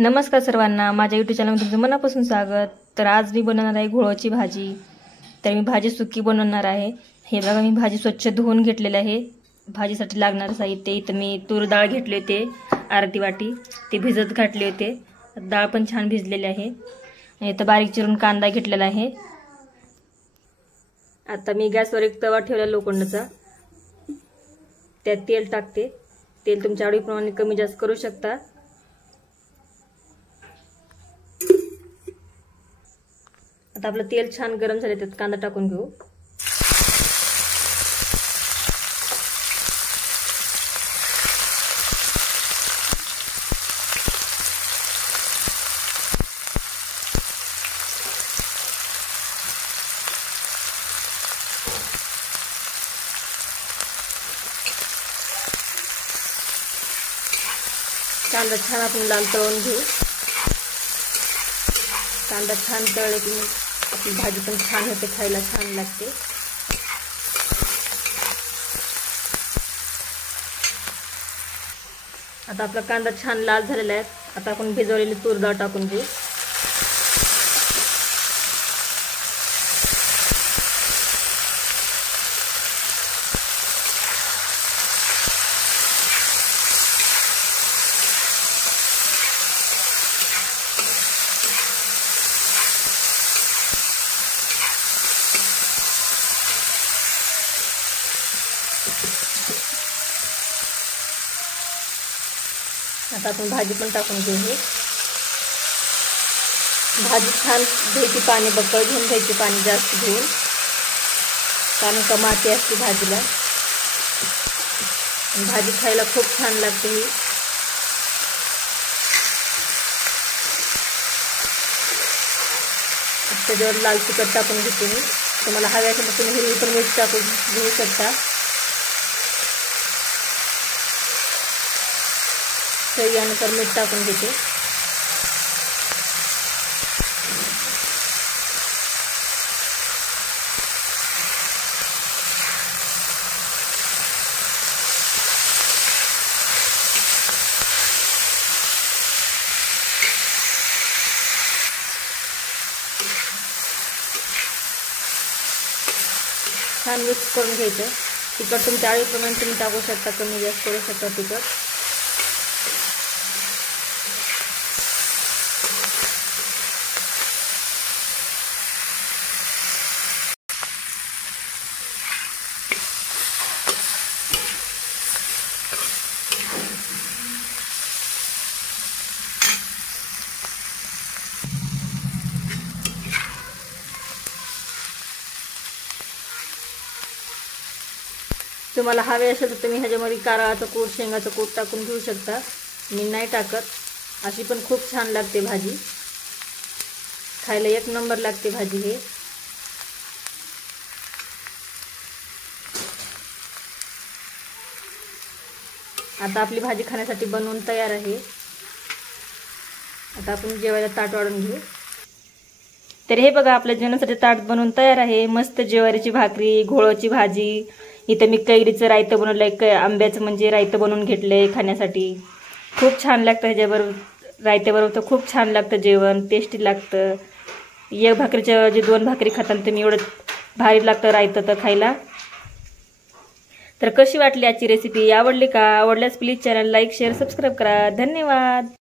नमस्कार सर्वांना, माझ्या यूट्यूब चॅनलमध्ये तुमचं मनापासून स्वागत। तर आज मी बनवणार आहे घोळची भाजी। तर मी भाजी सुकी बनवणार आहे। हे बघा, मी भाजी स्वच्छ धुवून घेतलेली आहे। भाजीसाठी लागणारे साहित्य इथं मी तूर डाळ घेतली होते अर्धी वाटी, ते भिजत घातले होते। डाळ पण छान भिजलेली आहे। इथं बारीक चिरून कांदा घेतलेला आहे। आता मी गॅसवर एक तवा ठेवला लोखंडाचा, त्यात तेल टाकते। तेल तुमच्या आवडीप्रमाणे कमी जास्त करू शकता। आता आपलं तेल छान गरम झाले, त्यात कांदा टाकून घेऊ। कांदा छान आपण लाल तळून घेऊ। कांदा छान तळले की आपली भाजी पण छान होते, खायला छान लागते। आता आपला कांदा छान लाल झालेला आहे। आता आपण भिजवलेली तूर डाळ टाकून घेऊ। आता आपण भाजी पण टाकून घेऊ। भाजी छान घ्यायची, पाणी बक्कळ घेऊन घ्यायची, पाणी जास्त घेऊन, कारण का माती असते भाजीला। भाजी खायला खूप छान लागते ही। त्याच्यावर लाल तिखट टाकून घेते मी। तुम्हाला हव्या असेल तर तुम्ही हिरवी पण मिरची टाकून घेऊ शकता। यानंतर मीठ टाकून घेते। छान मिक्स करून घ्यायचं। तिखट तुमच्या आवडीप्रमाणे तुम्ही टाकू शकता, कमी जास्त करू शकता तिखट। तुम्हाला हवे असेल तर तुम्ही ह्याच्यामध्ये कारळाचं कूट, शेंगाचं कूट टाकून घेऊ शकता। मी नाही टाकत, अशी पण खूप छान लागते भाजी, खायला एक नंबर लागते भाजी हे। आता आपली भाजी खाण्यासाठी बनवून तयार आहे। आता आपण जेवायला ताट वाढून घेऊ। तर हे बघा, आपल्या जेवणासाठी ताट बनवून तयार आहे। मस्त ज्वारीची भाकरी, घोळची भाजी, इथं मी कैरीचं रायतं बनवलंय, आंब्याचं म्हणजे रायतं बनवून घेतलंय खाण्यासाठी। खूप छान लागतं ह्याच्याबरोबर, रायत्याबरोबर तर खूप छान लागतं जेवण, टेस्टी लागतं। एक भाकरीच्या जे 2 भाकरी खाताना तुम्ही एवढं भारी लागतं रायतं तर खायला। तर कशी वाटली आजची रेसिपी? आवडली का? आवडल्यास please channel like, share, subscribe करा। धन्यवाद।